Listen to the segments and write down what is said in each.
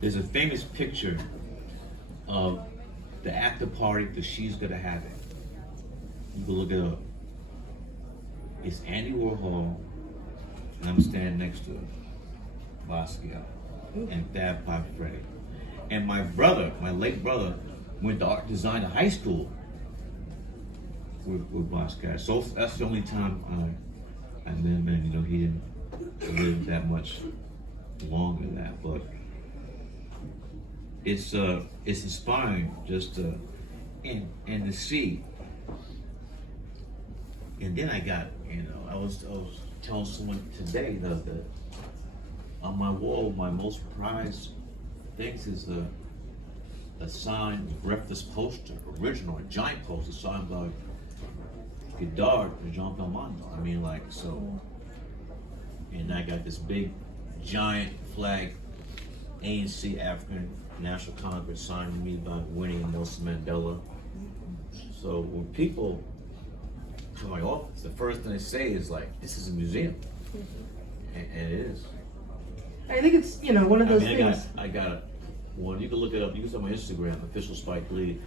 There's a famous picture of the after party that She's Gonna Have It. You can look it up. It's Andy Warhol, and I'm standing next to Basquiat and Fab Five Freddy. And my brother, my late brother, went to art design at high school with Basquiat. So that's the only time I met him, and you know, he didn't live that much longer than that, but it's inspiring just to and to see. And then I got, you know, I was telling someone today that on my wall, my most prized things is a signed breakfast poster, original, a giant poster signed by Godard and Jean Belmondo. I mean, like, so, and I got this big, giant flag, ANC African National Congress signed to me by Winnie and Nelson Mandela. So when people come to my office, the first thing they say is like, "This is a museum," and it is. I think it's, you know, one of those things. I got one. You can look it up. You can see on my Instagram, official SpikeLee.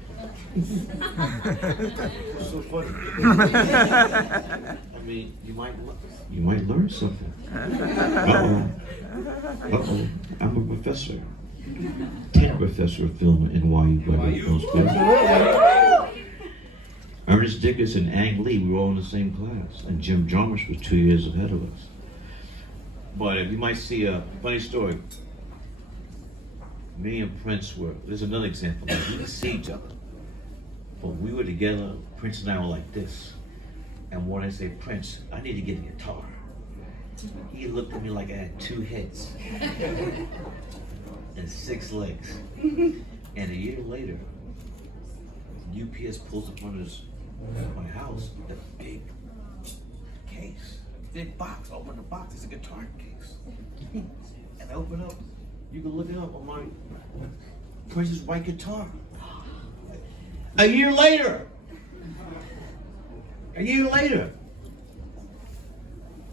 It's so funny. I mean, you might learn something. Uh-oh. I'm a professor. 10 professor of film at NYU. Ernest Dickerson and Ang Lee, we were all in the same class, and Jim Jarmusch was 2 years ahead of us. But you might see a funny story. Me and Prince there's another example, like, we didn't see each other, but we were together. Prince and I were like this, and when I say, "Prince, I need to get a guitar," he looked at me like I had 2 heads and 6 legs. And a year later, UPS pulls up on my house, a big case, big box. I open the box, it's a guitar case. And I open up, you can look it up on my Prince's white guitar. A year later.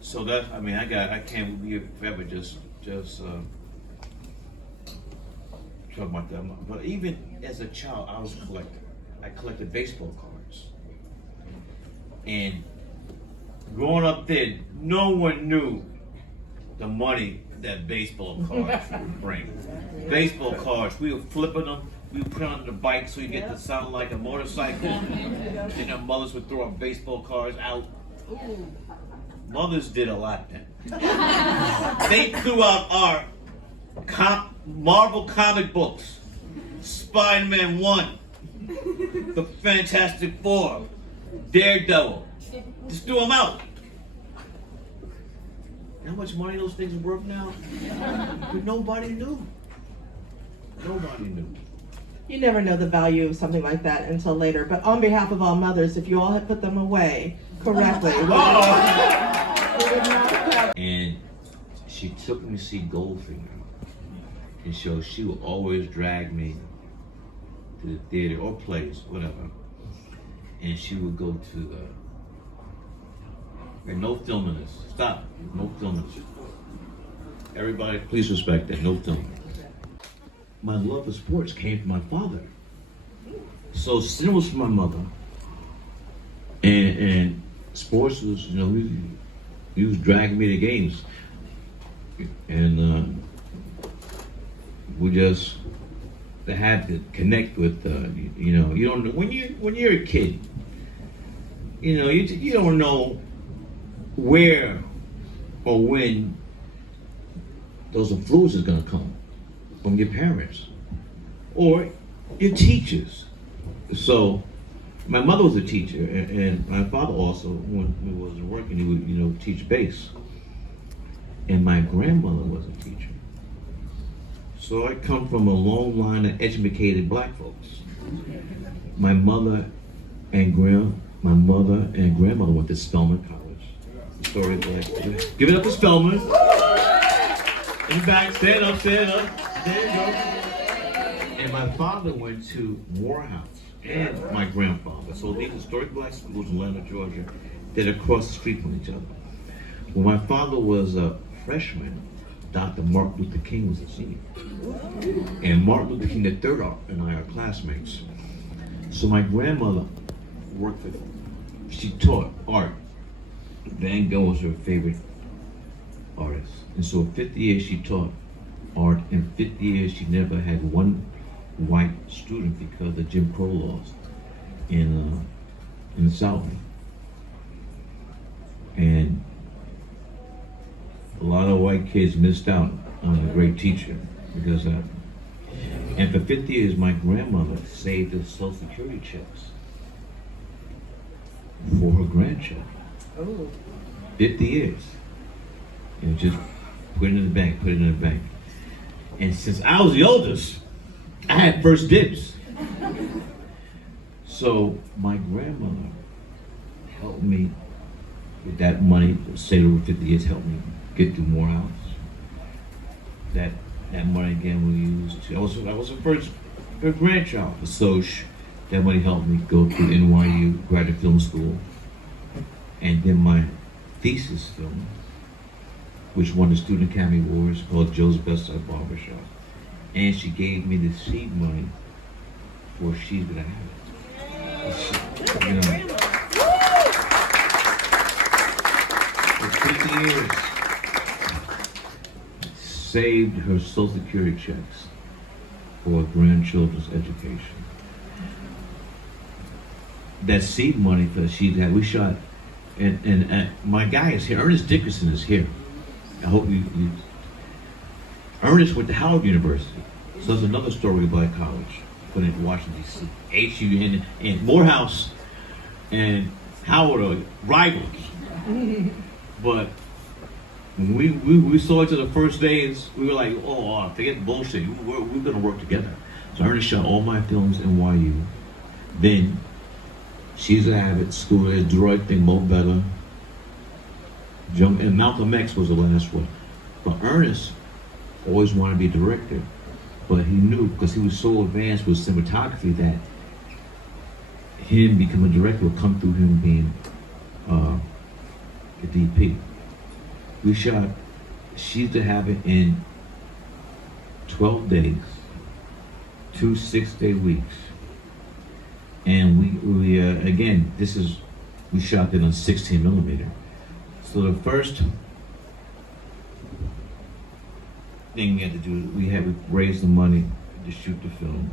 So that, I mean, I can't be forever just talk about that. But even as a child, I was a collector. I collected baseball cards. And growing up then, no one knew the money that baseball cards would bring. Baseball cards, we were flipping them, we would put on the bike so you get to sound like a motorcycle. And our mothers would throw our baseball cards out. Mothers did a lot then. They threw out our Marvel comic books, Spider-Man 1, the Fantastic Four, Daredevil. Just threw them out. How much money those things are worth now? But nobody knew. Nobody knew. You never know the value of something like that until later. But on behalf of all mothers, if you all had put them away correctly. And she took me to see Goldfinger. And so she would always drag me to the theater or plays, whatever. And she would go to the, and no filming this. Stop. No filming this. Everybody, please respect that. No filming. My love for sports came from my father. So sin was from my mother. And sports was, he was dragging me to games. And we just had to connect with, you don't know, when you're a kid, you don't know where or when those influences are going to come from your parents or your teachers. So my mother was a teacher, and my father also, when he wasn't working, he would teach bass. And my grandmother was a teacher. So I come from a long line of educated black folks. My mother and grandmother went to Spelman College. Story of life. Give it up to Spelman. In the back, stand up. There you go. And my father went to Morehouse, and my grandfather. So these historic black schools in Atlanta, Georgia, that are across the street from each other. When my father was a freshman, Dr. Martin Luther King was a senior. And Martin Luther King III and I are classmates. So my grandmother worked with him. She taught art. Van Gogh was her favorite artist. And so 50 years she taught art. In 50 years she never had one white student because of Jim Crow laws in the South. And a lot of white kids missed out on a great teacher because of that. And for 50 years, my grandmother saved her Social Security checks for her grandchildren. Oh. 50 years. And just put it in the bank, And since I was the oldest, I had first dibs. So my grandmother helped me with that money, say over 50 years, helped me get through Morehouse. That money again we used to, I was the first grandchild for Soch. That money helped me go through NYU graduate film school. And then my thesis film, which won the Student Academy Awards, called Joe's Best Side Barbershop. And she gave me the seed money for She's Gonna Have It. For 50 years, saved her Social Security checks for her grandchildren's education. That seed money that she had, we shot, and my guy is here. Ernest Dickerson is here. I hope you. Ernest went to Howard University, so there's another story about college. Went into Washington D.C. HU and Morehouse and Howard are rivals, but when we saw each other the first days, we were like, forget the bullshit. We're gonna work together. So Ernest shot all my films in NYU. Then She's Gonna Have It, School of Detroit thing, Mo Better. And Malcolm X was the last one. But Ernest always wanted to be a director, but he knew, because he was so advanced with cinematography, that him becoming a director would come through him being a DP. We shot She's to Have It in 12 days, 2 6-day weeks. And we again, we shot it on 16 millimeter. So the first thing we had to do, we raised the money to shoot the film.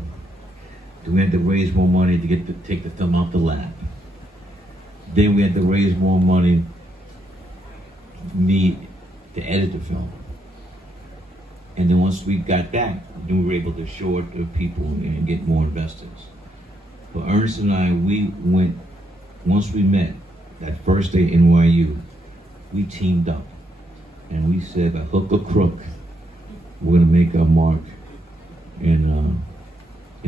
Then we had to raise more money to take the film out the lab. Then we had to raise more money to edit the film. And then once we got that, then we were able to show it to people and get more investors. But Ernest and I, once we met that first day in NYU, we teamed up. And we said, a hook or crook, we're gonna make our mark in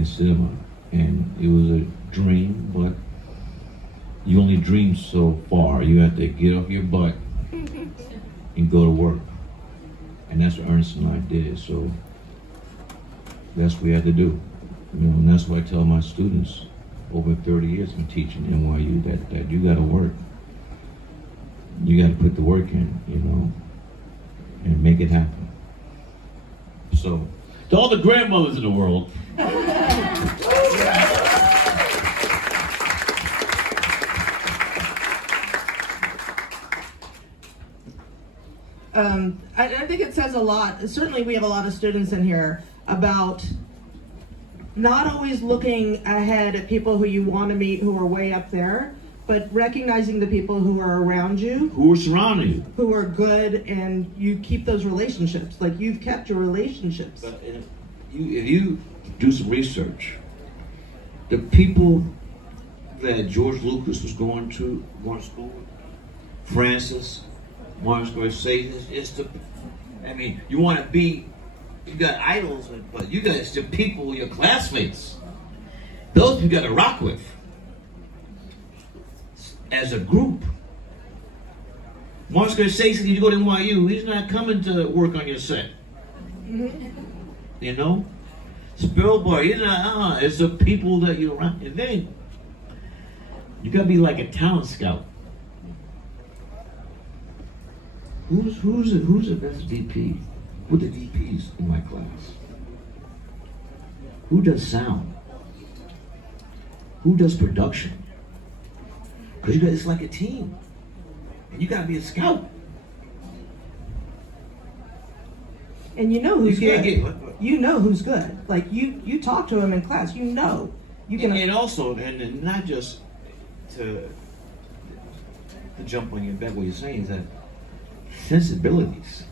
cinema. And it was a dream, but you only dream so far. You have to get off your butt and go to work. And that's what Ernest and I did, so that's what we had to do. You know, and that's why I tell my students over 30 years I'm teaching NYU that you got to work. You got to put the work in, you know, and make it happen. So, to all the grandmothers in the world, I think it says a lot. Certainly, we have a lot of students in here about not always looking ahead at people who you want to meet who are way up there, but recognizing the people who are around you, who are surrounding you, who are good, and you keep those relationships. Like you've kept your relationships. But if you do some research, the people that George Lucas was going to school with, Francis, Martin Scorsese, it's the, I mean, you want to be, you got idols, but you got the people, your classmates. Those you got to rock with. As a group. Martin Scorsese, you go to NYU, he's not coming to work on your set. You know? Spielberg, he's not, it's the people that you're around. And then, you gotta be like a talent scout. Who's the best DP? Who are the DPs in my class? Who does sound? Who does production? Because it's like a team. And you gotta be a scout. And you know who's good. What? You know who's good. Like you talk to him in class, you know. You can and also, and not just to jump on your back, what you're saying is that sensibilities.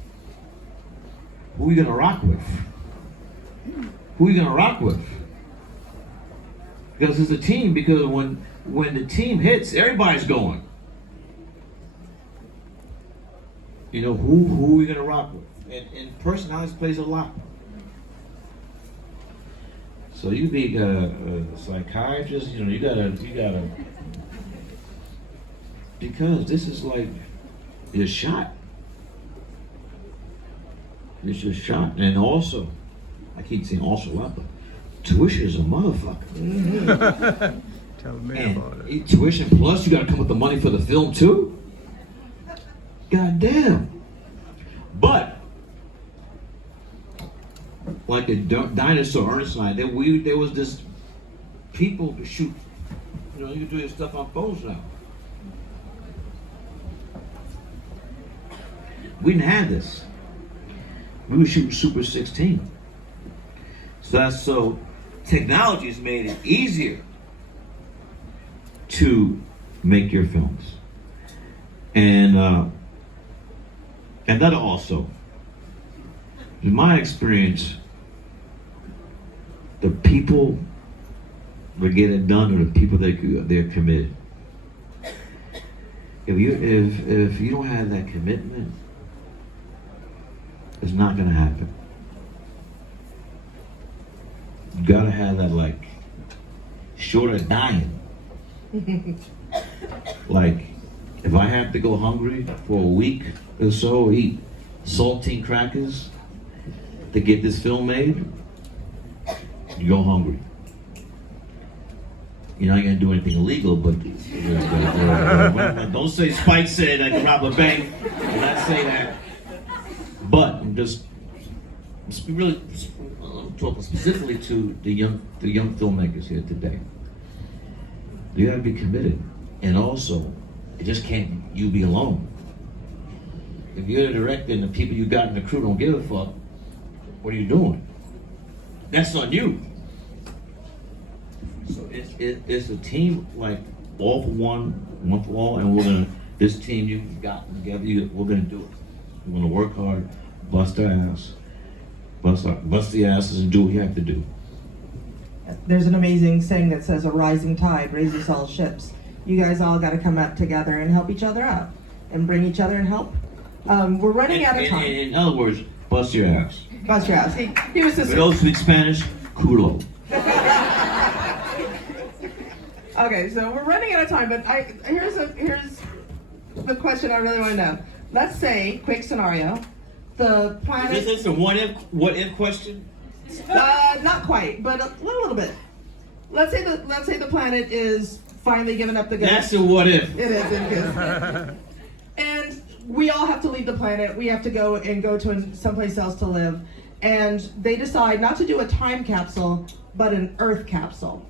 Who are you gonna rock with? Who are you gonna rock with? Because it's a team, because when the team hits, everybody's going. You know, who are we gonna rock with? And personality plays a lot. So you be a psychiatrist, you know, you gotta, because this is like your shot. It's your shot. And also, I keep saying also a lot, but tuition is a motherfucker. Tell me And about it. tuition plus you gotta come with the money for the film too. God damn. But like a dinosaur, Ernest and I, there was this people to shoot. You know, you can do your stuff on phones now. We didn't have this. We were shooting Super 16. So technology's made it easier to make your films. And that also, in my experience, the people that get it done are the people that they're committed. If you don't have that commitment, it's not gonna happen. You gotta have that, like, short of dying. Like, if I have to go hungry for a week or so, eat saltine crackers to get this film made, you go hungry. You're not gonna do anything illegal, but don't say Spike said I can rob a bank. I'm not saying that. But I'm just really talking specifically to the young filmmakers here today. You gotta be committed, and also, it just can't you be alone. If you're the director and the people you got in the crew don't give a fuck, what are you doing? That's on you. So it's a team, like all for one for all, and this team you got together, we're gonna do it. We're gonna work hard, bust our ass, bust the asses, and do what you have to do. There's an amazing saying that says, "A rising tide raises all ships." You guys all got to come up together and help each other out, and bring each other and help. We're running out of time. In other words, bust your ass. Bust your ass. He was just. For those who speak Spanish, culo. Okay, so we're running out of time, but here's the question I really want to know. Let's say, quick scenario, the planet. Is this a what if question? Not quite, but a little bit. Let's say the planet is finally giving up the ghost. That's a what if. It is. And we all have to leave the planet. We have to go to someplace else to live. And they decide not to do a time capsule, but an Earth capsule.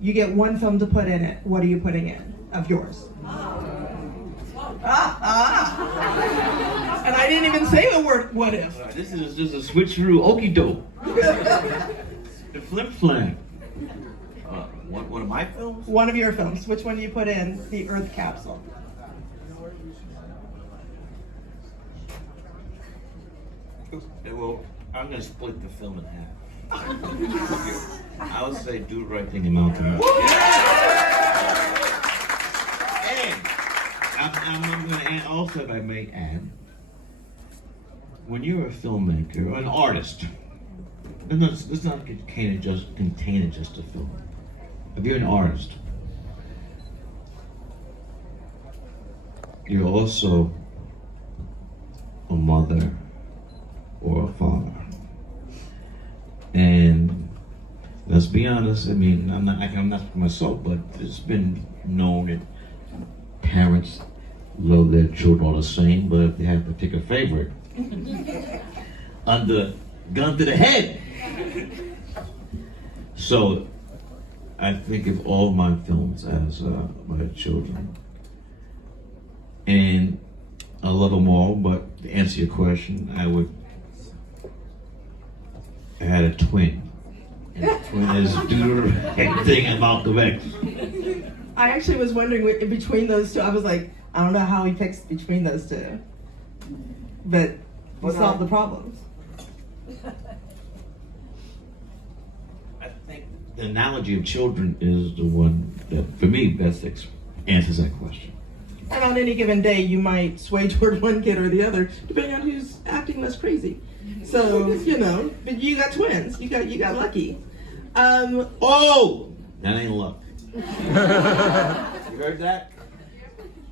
You get one film to put in it. What are you putting in of yours? And I didn't even say the word what if. This is just a switcheroo okey doke. The flip flag. One of my films? One of your films. Which one do you put in the Earth capsule? Well, I'm gonna split the film in half. I would say Do the Right Thing in Mountain. And I'm gonna add also, if I may add, when you're a filmmaker or an artist, let's not contain it just a film. If you're an artist, you're also a mother or a father. And let's be honest, I mean, I'm not myself, but it's been known that parents love their children all the same, but if they have to pick a favorite, under gun to the head. So I think of all my films as my children. And I love them all, but to answer your question, I had a twin. And the twin is Do the Right Thing about the Vex. I actually was wondering between those two. I was like, I don't know how he picks between those two. But we solved the problems. I think the analogy of children is the one that, for me, best answers that question. And on any given day, you might sway toward one kid or the other, depending on who's acting less crazy. So, but you got twins. You got lucky. Oh! That ain't luck. You heard that?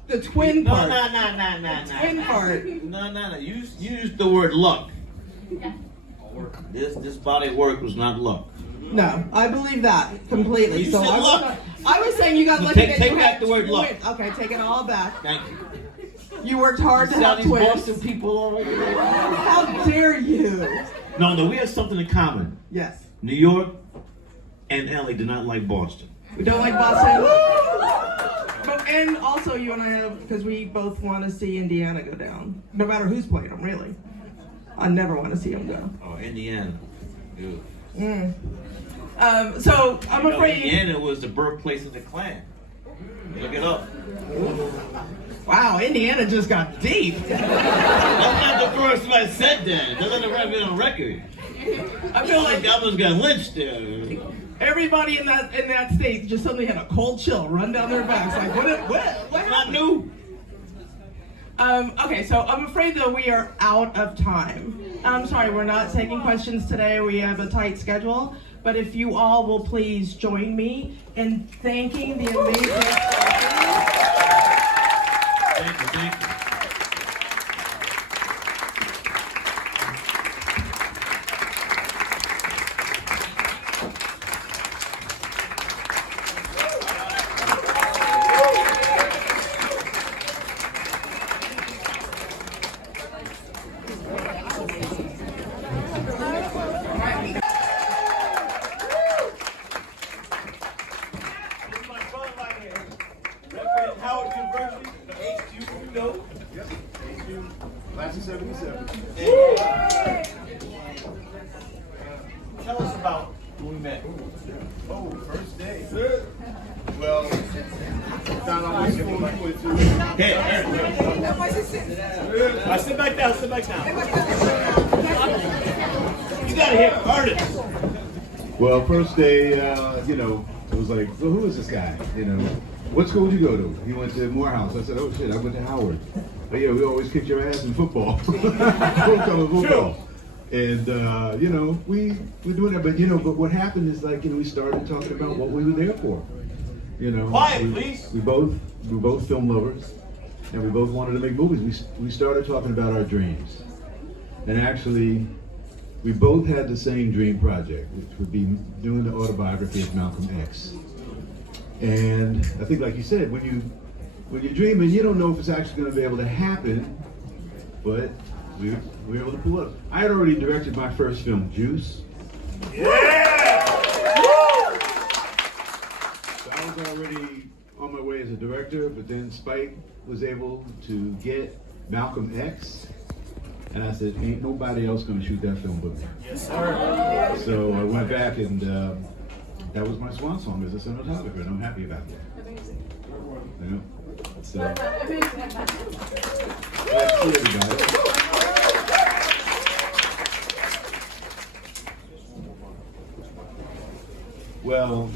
The twin part. No. Twin part. No. You used the word luck. This body work was not luck. No, I believe that completely. You So said luck. I was saying you got lucky. Take back the word luck. Okay, take it all back. Thank you. You worked hard to See how have these twins. Boston people are over there? How dare you? No, we have something in common. Yes. New York and LA do not like Boston. We don't like Boston. And also you and I have, because we both want to see Indiana go down. No matter who's playing them, really. I never want to see them go. Oh, Indiana. Ew. So I'm afraid. Indiana was the birthplace of the Klan. Look it up. Wow, Indiana just got deep. That's not the first time I said that. That's not on record. I feel like I almost got lynched there. everybody in that state just suddenly had a cold chill run down their backs. Like, what Not happened? new. Okay, so I'm afraid that we are out of time. I'm sorry, we're not taking questions today. We have a tight schedule. But if you all will please join me in thanking the amazing Thank you. Class of 77. Tell us about when we met. Oh, first day. Well, found out which school you went to. Hey, Sit back down. you gotta hear artists. Well, first day, it was like, well, who is this guy? What school did you go to? He went to Morehouse. I said, oh shit, I went to Howard. But yeah, we always kicked your ass in football. Football. And, we were doing that. But, but what happened is we started talking about what we were there for. Quiet, please. We're both film lovers. And we both wanted to make movies. We started talking about our dreams. And actually, we both had the same dream project, which would be doing the autobiography of Malcolm X. And I think, like you said, when you're dreaming, you don't know if it's actually going to be able to happen, but we were able to pull it up. I had already directed my first film, Juice. Yeah! So I was already on my way as a director, but then Spike was able to get Malcolm X, and I said, ain't nobody else gonna shoot that film but me. Yes, sir. So I went back and that was my swan song as a cinematographer, and I'm happy about that. Amazing. Yeah. So, that's it, guys. Well,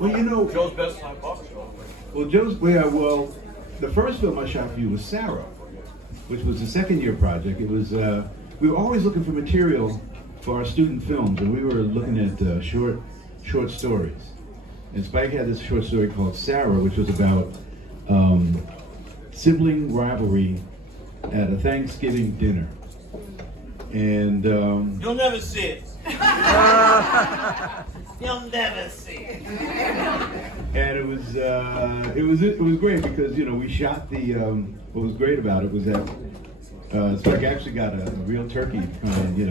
you know, Joe's best time barbershop. well, the first film I shot for you was Sarah, which was the second year project. It was, we were always looking for material for our student films, and we were looking at short stories. And Spike had this short story called Sarah, which was about sibling rivalry at a Thanksgiving dinner. And You'll never see it. You'll never see it. and it was great because we shot the what was great about it was that Spike actually got a real turkey to be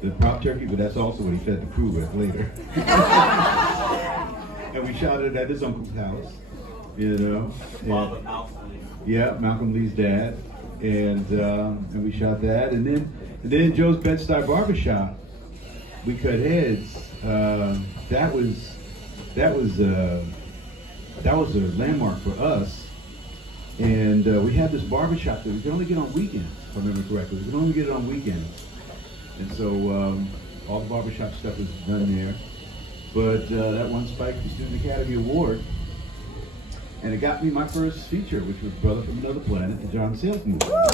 the prop turkey, but that's also what he fed the crew with later. And we shot it at his uncle's house, Father Malcolm Lee. Yeah, Malcolm Lee's dad, and we shot that, and then Joe's Bed-Stuy Barbershop. We cut heads. That was a landmark for us, and we had this barbershop that we could only get on weekends, if I remember correctly. We could only get it on weekends, and so all the barbershop stuff was done there. But that won Spike the Student Academy Award, and it got me my first feature, which was Brother from Another Planet, the John Sayles movie. That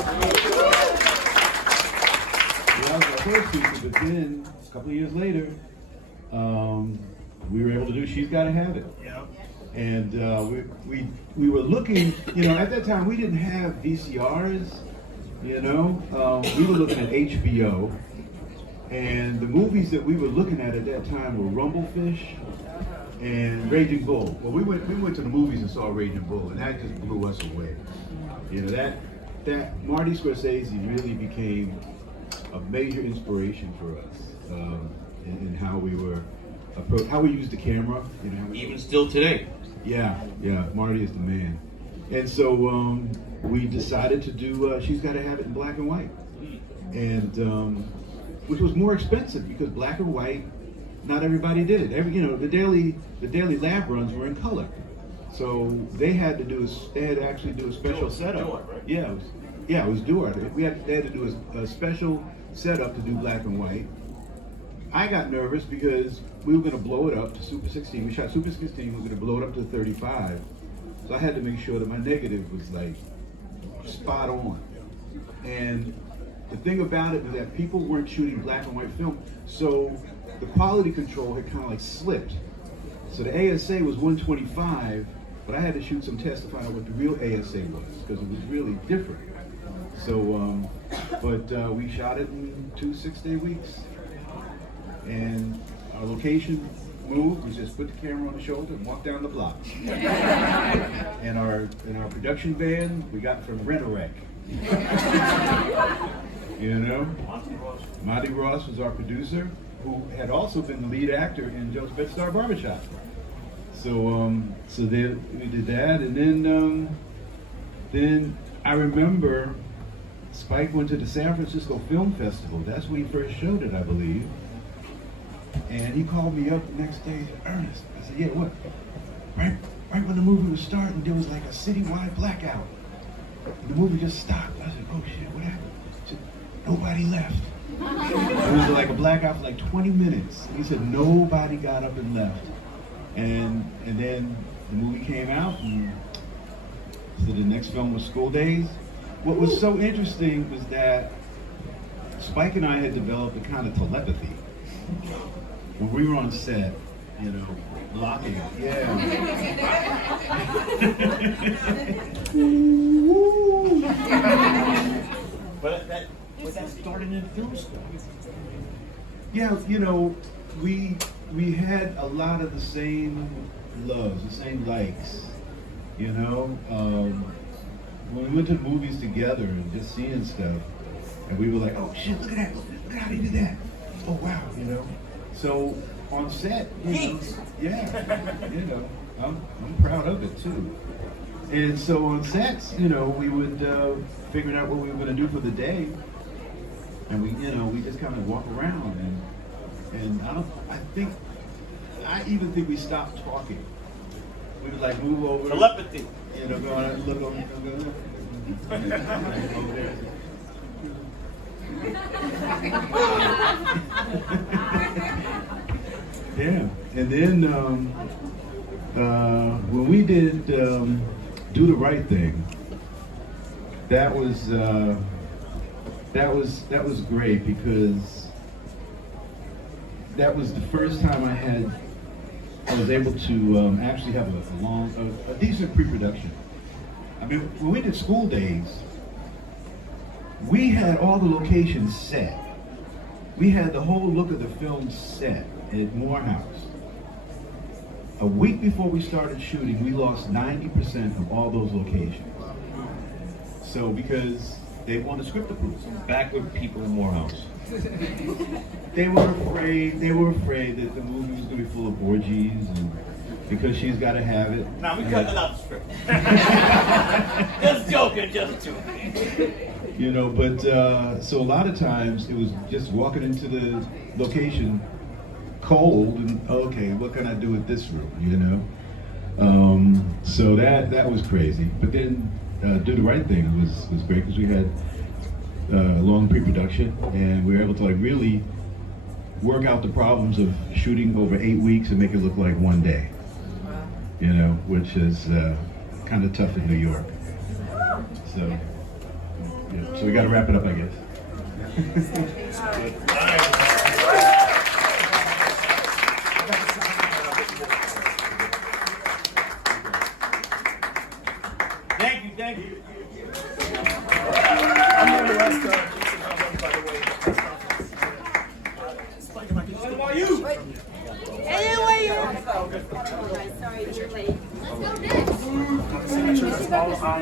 was my first feature, but then a couple of years later, we were able to do She's Gotta Have It. Yeah. And we were looking, at that time we didn't have VCRs, we were looking at HBO, and the movies that we were looking at that time were Rumblefish and Raging Bull. Well, we went to the movies and saw Raging Bull, and that just blew us away. That Marty Scorsese really became a major inspiration for us in how we were how we used the camera. Even still today. Yeah, Marty is the man. And so we decided to do She's Gotta Have It in black and white, and which was more expensive because black and white, not everybody did it. The daily lab runs were in color, so they had to actually do a special setup. Do it, right? Yeah, it was do it. They had to do a special setup to do black and white. I got nervous because we were going to blow it up to Super 16. We shot Super 16. We were going to blow it up to 35. So I had to make sure that my negative was like spot on. And the thing about it was that people weren't shooting black and white film, so the quality control had kind of like slipped. So the ASA was 125, but I had to shoot some tests to find out what the real ASA was because it was really different. So, we shot it in 2 6-day weeks. And our location moved. We just put the camera on the shoulder and walked down the block. And our production van we got from Rent-A-Wreck. Monty Ross was our producer, who had also been the lead actor in Joe's Bed-Stuy Barbershop. So then we did that, and then I remember Spike went to the San Francisco Film Festival. That's when he first showed it, I believe. And he called me up the next day and said, Ernest, I said, yeah, what? Right when the movie was starting, there was like a citywide blackout. And the movie just stopped. I said, oh shit, what happened? He said, nobody left. It was like a blackout for like 20 minutes. And he said, nobody got up and left. And then the movie came out, and so the next film was School Days. What was so interesting was that Spike and I had developed a kind of telepathy. When we were on set, locking. Yeah. But that, where that started to do stuff. Yeah, you know, we had a lot of the same loves, the same likes. You know, when we went to the movies together and just seeing stuff, and we were like, oh shit, look at that, look at how they do that. Oh wow, you know. So on set, you know, yeah, you know, I'm proud of it too. And so on sets, you know, we would figure out what we were going to do for the day, and we just kind of walk around, and I even think we stopped talking. We would like move over. Telepathy. You know, go on, look over, over there. Yeah, and then when we did Do the Right Thing, that was great because that was the first time I was able to actually have a decent pre-production. I mean, when we did School Days, we had all the locations set. We had the whole look of the film set at Morehouse. A week before we started shooting, we lost 90% of all those locations. So because they wanted script approval. Back with people in Morehouse. They were afraid that the movie was going to be full of orgies, and because she's got to have it. Nah, we cut it out the script. Just joking, just joking. You know, but so a lot of times it was just walking into the location cold and okay, what can I do with this room? You know, so that was crazy. But then Do the Right Thing was great because we had long pre-production and we were able to like really work out the problems of shooting over 8 weeks and make it look like one day. You know, which is kind of tough in New York. So, yeah. So we got to wrap it up, I guess. Thank you. I'm going to ask Jason Allen, by the way. What about you? Hey, where you? Oh, sorry, you're late. Let's go next. Signatures all on